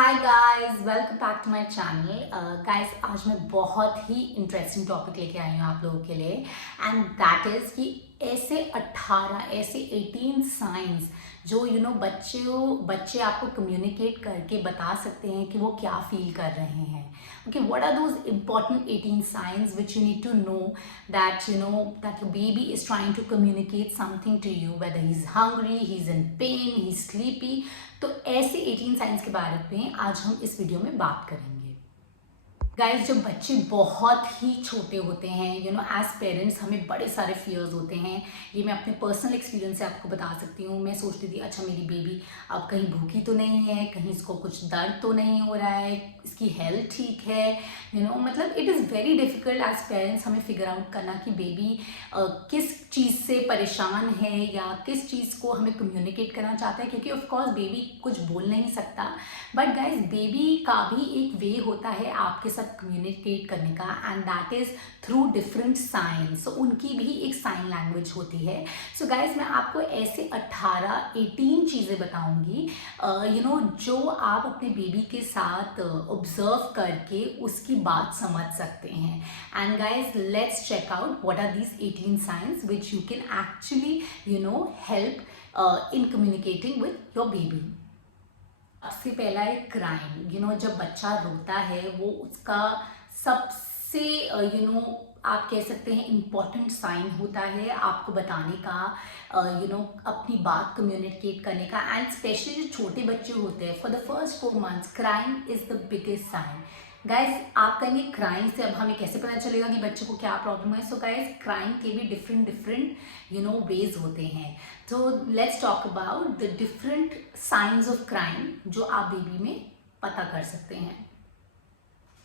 Hi guys, welcome back to my channel. Guys, आज मैं बहुत ही इंटरेस्टिंग टॉपिक लेके आई हूँ आप लोगों के लिए एंड दैट इज़ कि ऐसे 18 साइंस जो बच्चे आपको कम्युनिकेट करके बता सकते हैं कि वो क्या फील कर रहे हैं। Okay, what are those important 18 signs which you need to know that that your baby is trying to communicate something to you, whether he's hungry, he's in pain, he's sleepy। तो ऐसे 18 science के बारे में आज हम इस video में बात करेंगे। गाइस, जब बच्चे बहुत ही छोटे होते हैं एज पेरेंट्स हमें बड़े सारे फियर्स होते हैं। ये मैं अपने पर्सनल एक्सपीरियंस से आपको बता सकती हूँ। मैं सोचती थी अच्छा मेरी बेबी अब कहीं भूखी तो नहीं है, कहीं इसको कुछ दर्द तो नहीं हो रहा है, इसकी हेल्थ ठीक है। मतलब it is very difficult as parents हमें फिगर आउट करना कि बेबी किस चीज़ से परेशान है या किस चीज़ को हमें कम्युनिकेट करना चाहता है, क्योंकि ऑफकोर्स बेबी कुछ बोल नहीं सकता। बट गाइज, बेबी का भी एक वे होता है आपके साथ कम्युनिकेट करने का and that is through different science. उनकी भी एक साइन लैंग्वेज होती है। सो गाइज, मैं आपको ऐसे 18 चीज़ें बताऊंगी जो आप अपने बेबी के साथ ऑब्जर्व करके उसकी बात समझ सकते हैं। And guys, let's check out what are these 18 signs which you can actually help in communicating with your baby. सबसे पहला है क्राइम। जब बच्चा रोता है वो उसका सबसे आप कह सकते हैं इम्पॉर्टेंट साइन होता है आपको बताने का, अपनी बात कम्युनिकेट करने का। एंड स्पेशली जो छोटे बच्चे होते हैं, for the first 4 months crying is the biggest sign. Guys, आप कहेंगे क्राइम से अब हमें कैसे पता चलेगा कि बच्चे को क्या प्रॉब्लम है। सो गाइज, क्राइम के भी डिफरेंट वेज होते हैं। तो let's talk about the different science of crime जो आप बेबी में पता कर सकते हैं।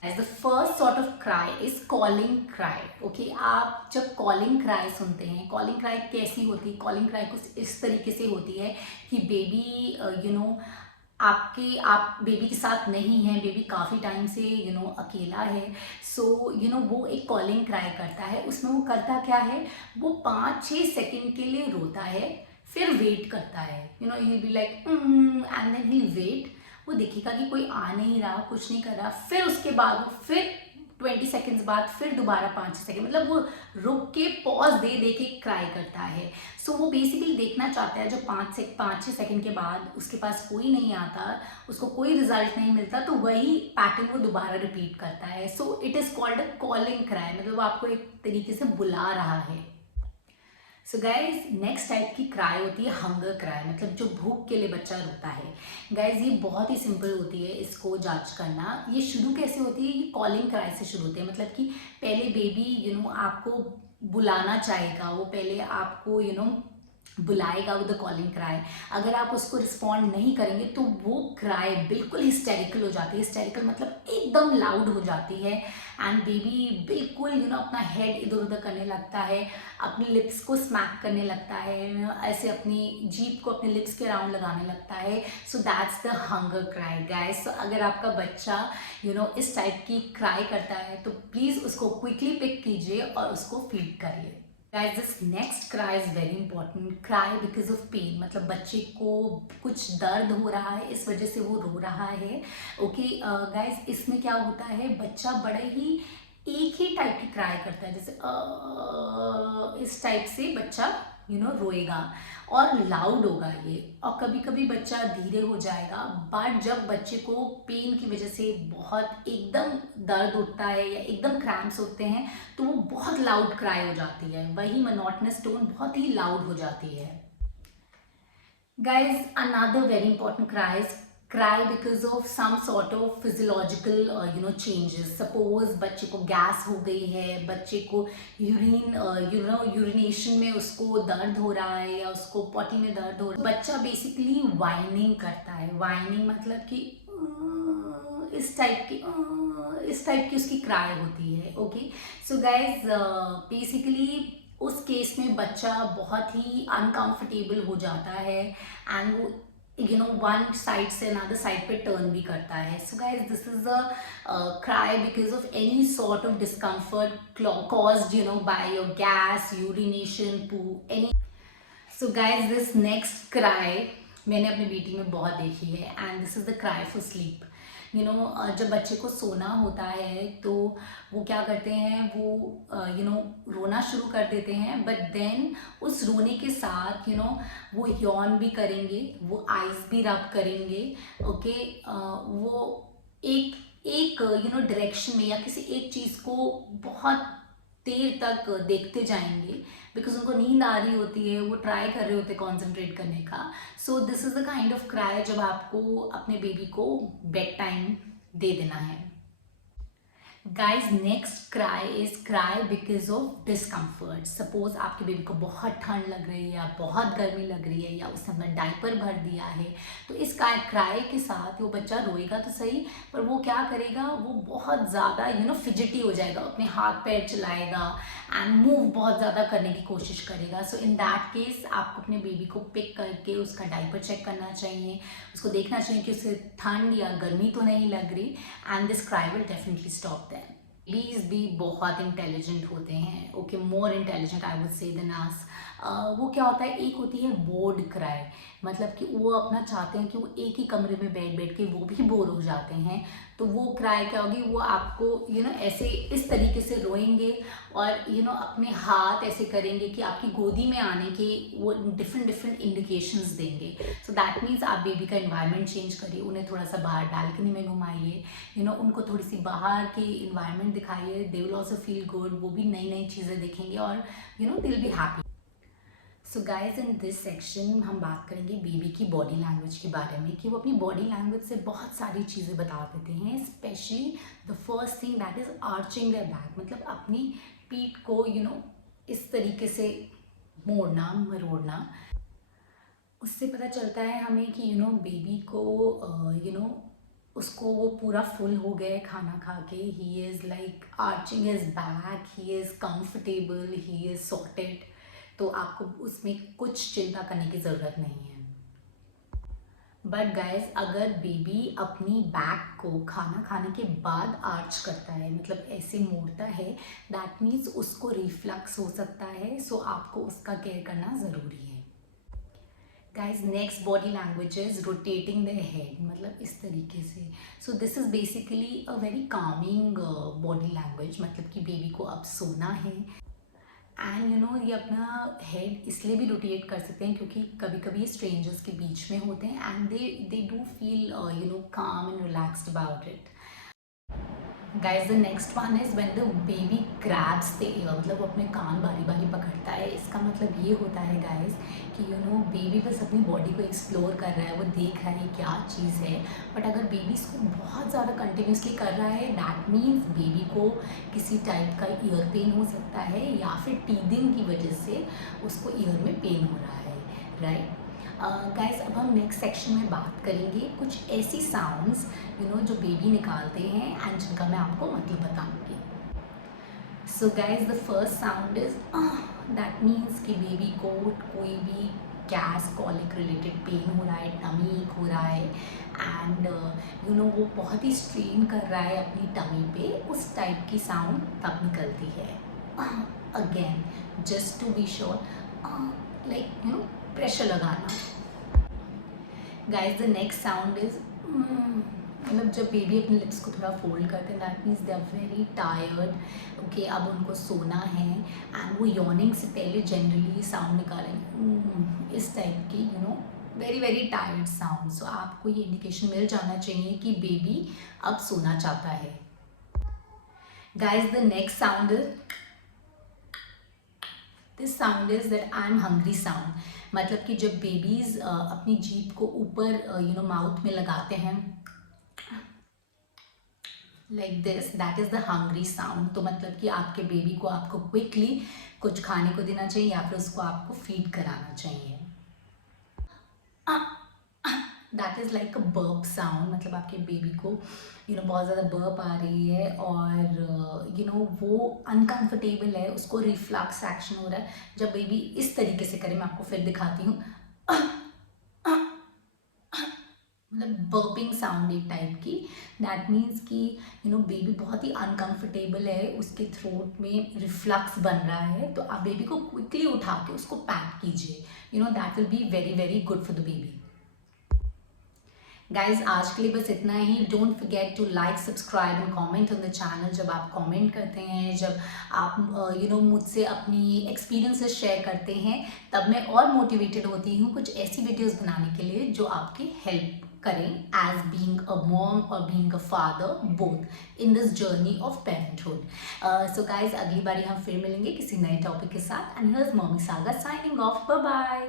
As the first sort of cry is calling cry। Okay, आप जब calling cry सुनते हैं, calling cry कैसी होती है? calling cry कुछ इस तरीके से होती है कि बेबी आप बेबी के साथ नहीं है, बेबी काफ़ी टाइम से अकेला है। सो वो एक कॉलिंग क्राई करता है। उसमें वो करता क्या है, वो 5-6 सेकेंड के लिए रोता है, फिर वेट करता है। He be like and then he wait. वो देखेगा कि कोई आ नहीं रहा, कुछ नहीं कर रहा, फिर उसके बाद वो फिर 20 सेकेंड्स बाद फिर दोबारा 5-6 सेकेंड, मतलब वो रुक के पॉज दे दे के क्राई करता है। सो वो बेसिकली देखना चाहता है, जो 5-6 सेकेंड के बाद उसके पास कोई नहीं आता, उसको कोई रिजल्ट नहीं मिलता, तो वही पैटर्न वो दोबारा रिपीट करता है। So it is called a calling cry, मतलब वो आपको एक तरीके से बुला रहा है। सो गाइज, नेक्स्ट टाइप की क्राई होती है हंगर क्राई, मतलब जो भूख के लिए बच्चा रोता है। गाइज, ये बहुत ही सिंपल होती है इसको जज करना। ये शुरू कैसे होती है, ये कॉलिंग क्राई से शुरू होती है। मतलब कि पहले बेबी आपको बुलाना चाहेगा, वो पहले आपको बुलाएगा विद द कॉलिंग क्राई। अगर आप उसको रिस्पॉन्ड नहीं करेंगे तो वो क्राई बिल्कुल हिस्टेरिकल हो जाती है। हिस्टेरिकल मतलब एकदम लाउड हो जाती है एंड बेबी बिल्कुल अपना हेड इधर उधर करने लगता है, अपनी लिप्स को स्मैक करने लगता है, ऐसे अपनी जीभ को अपने लिप्स के अराउंड लगाने लगता है। So that's the hunger cry guys. सो अगर आपका बच्चा इस टाइप की क्राई करता है तो प्लीज़ उसको क्विकली पिक कीजिए और उसको फीड करिए। Guys, this next cry is very important. Cry because of pain, मतलब बच्चे को कुछ दर्द हो रहा है, इस वजह से वो रो रहा है। ओके गाइस, इसमें क्या होता है, बच्चा बड़े ही एक ही टाइप की क्राई करता है, जैसे इस टाइप से बच्चा रोएगा और लाउड होगा ये। और कभी कभी बच्चा धीरे हो जाएगा, बट जब बच्चे को पेन की वजह से बहुत एकदम दर्द उठता है या एकदम क्रैम्प्स होते हैं तो वो बहुत लाउड क्राई हो जाती है, वही मोनोटोनस टोन बहुत ही लाउड हो जाती है। Guys, another very important cry because of some sort of physiological changes। Suppose बच्चे को गैस हो गई है, बच्चे को यूरिनेशन में उसको दर्द हो रहा है या उसको पॉटी में दर्द हो रहा है, बच्चा बेसिकली वाइनिंग करता है। वाइनिंग मतलब कि इस टाइप की उसकी क्राई होती है। ओके, सो गाइज, बेसिकली उस केस में बच्चा बहुत ही अनकंफर्टेबल हो जाता है एंड वो वन साइड से अनदर साइड पे टर्न भी करता है। So guys, this is a cry because of any sort of discomfort caused by your gas, urination, poo, any. So guys, this next cry मैंने अपनी बेटी में बहुत देखी है and this is the cry for sleep. जब बच्चे को सोना होता है तो वो क्या करते हैं, वो रोना शुरू कर देते हैं, बट देन उस रोने के साथ वो यॉन भी करेंगे, वो आइज भी रब करेंगे। ओके, वो एक एक डायरेक्शन में या किसी एक चीज़ को बहुत देर तक देखते जाएंगे, बिकॉज उनको नींद आ रही होती है, वो ट्राई कर रहे होते हैं कॉन्सेंट्रेट करने का। So this is the kind of cry जब आपको अपने बेबी को बेड टाइम दे देना है। Guys, next cry is cry because of discomfort. Suppose आपके बेबी को बहुत ठंड लग रही है या बहुत गर्मी लग रही है या उसने अपना डायपर भर दिया है, तो इस क्राई के साथ वो बच्चा रोएगा तो सही, पर वो क्या करेगा, वो बहुत ज़्यादा फिजिटी हो जाएगा, अपने हाथ पैर चलाएगा एंड मूव बहुत ज़्यादा करने की कोशिश करेगा। सो इन दैट केस आपको अपने बेबी को पिक करके उसका डायपर चेक करना चाहिए, उसको देखना चाहिए कि उसे ठंड या गर्मी तो नहीं लग रही, and this cry will definitely stop them. Babies भी बहुत इंटेलिजेंट होते हैं, okay, more intelligent I would say than us. वो क्या होता है, एक होती है बोर्ड क्राई, मतलब कि वो अपना चाहते हैं कि वो एक ही कमरे में बैठ के वो भी बोर हो जाते हैं, तो वो क्राई क्या होगी, वो आपको ऐसे इस तरीके से रोएंगे और अपने हाथ ऐसे करेंगे कि आपकी गोदी में आने के वो डिफरेंट इंडिकेशंस देंगे। सो दैट मीन्स आप बेबी का एनवायरनमेंट चेंज करिए, उन्हें थोड़ा सा बाहर बालकनी में घुमाइए, उनको थोड़ी सी बाहर की इन्वायरमेंट दिखाइए, they will also feel good, वो भी नई नई चीज़ें देखेंगे और they will be happy. So guys, in this section हम बात करेंगे बेबी की बॉडी लैंग्वेज के बारे में, कि वो अपनी बॉडी लैंग्वेज से बहुत सारी चीज़ें बता देते हैं, especially the first thing that is arching their back, मतलब अपनी पीठ को इस तरीके से मोड़ना मरोड़ना। उससे पता चलता है हमें कि बेबी को उसको वो पूरा फुल हो गया खाना खा के, he is like arching his back, he is comfortable, he is sorted, तो आपको उसमें कुछ चिंता करने की ज़रूरत नहीं है। बट गाइज, अगर बेबी अपनी बैक को खाना खाने के बाद आर्च करता है, मतलब ऐसे मोड़ता है, दैट मीन्स उसको रिफ्लक्स हो सकता है, सो आपको उसका केयर करना ज़रूरी है। Guys, next body language is rotating the head, मतलब इस तरीके से। So this is basically a very Kameng body language, मतलब कि बेबी को अब सोना है, एंड ये अपना हेड इसलिए भी रोटेट कर सकते हैं क्योंकि कभी कभी स्ट्रेंजर्स के बीच में होते हैं, एंड दे डू फील काम and relaxed about it. Guys, the next one is when the baby grabs the year, मतलब वो अपने कान बारी बारी पकड़ता है। इसका मतलब ये होता है गाइज कि बेबी बस अपनी बॉडी को एक्सप्लोर कर रहा है, वो देख रहा है क्या चीज़ है, बट अगर बेबी इसको बहुत ज़्यादा कंटिन्यूसली कर रहा है, दैट मीन्स बेबी को किसी टाइप का ईयर पेन हो सकता है, या फिर टीदिंग की वजह से उसको ईयर में पेन हो रहा है, राइट। गाइस, अब हम नेक्स्ट सेक्शन में बात करेंगे कुछ ऐसी साउंड्स जो बेबी निकालते हैं एंड जिनका मैं आपको मतलब बताऊंगी। So guys, the first sound is that means कि बेबी को कोई भी गैस कॉलिक रिलेटेड पेन हो रहा है, टमी हो रहा है, एंड वो बहुत ही स्ट्रेन कर रहा है अपनी टमी पे, उस टाइप की साउंड तब निकलती है। Again, just to be sure, like pressure लगाना। Guys, the next sound is, मतलब जब बेबी अपने लिप्स को थोड़ा फोल्ड करते हैं, that means they are very tired, okay, अब उनको सोना है, एंड वो यॉर्निंग से पहले जनरली साउंड निकालेंगे, इस टाइप की वेरी वेरी टायर्ड साउंड। सो आपको ये इंडिकेशन मिल जाना चाहिए कि बेबी अब सोना चाहता है। Guys, the next sound is, this sound is that I am hungry sound, मतलब कि जब बेबीज अपनी जीभ को ऊपर माउथ में लगाते हैं like this, that is the hungry sound. तो मतलब कि आपके बेबी को आपको क्विकली कुछ खाने को देना चाहिए या फिर उसको आपको फीड कराना चाहिए। That is like a burp sound, मतलब आपके बेबी को बहुत ज़्यादा बर्प आ रही है और वो अनकंफर्टेबल है, उसको रिफ्लक्स एक्शन हो रहा है। जब बेबी इस तरीके से करे, मैं आपको फिर दिखाती हूँ, मतलब बर्पिंग साउंड एक टाइप की, दैट मीन्स कि बेबी बहुत ही अनकंफर्टेबल है, उसके थ्रोट में रिफ्लक्स बन रहा है, तो आप बेबी को क्विकली उठा के उसको पैट कीजिए, that will be very very good for the baby. Guys आज के लिए बस इतना ही। Don't forget to like, subscribe and comment on the channel. जब आप कमेंट करते हैं, जब आप मुझसे अपनी एक्सपीरियंसेस शेयर करते हैं, तब मैं और मोटिवेटेड होती हूँ कुछ ऐसी वीडियोस बनाने के लिए जो आपकी हेल्प करें एज बीइंग अ मॉम और being a father, both in this journey of parenthood. So guys अगली बारी हम फिर मिलेंगे किसी नए टॉपिक के साथ। And here's Mommy Saga signing off. Bye bye.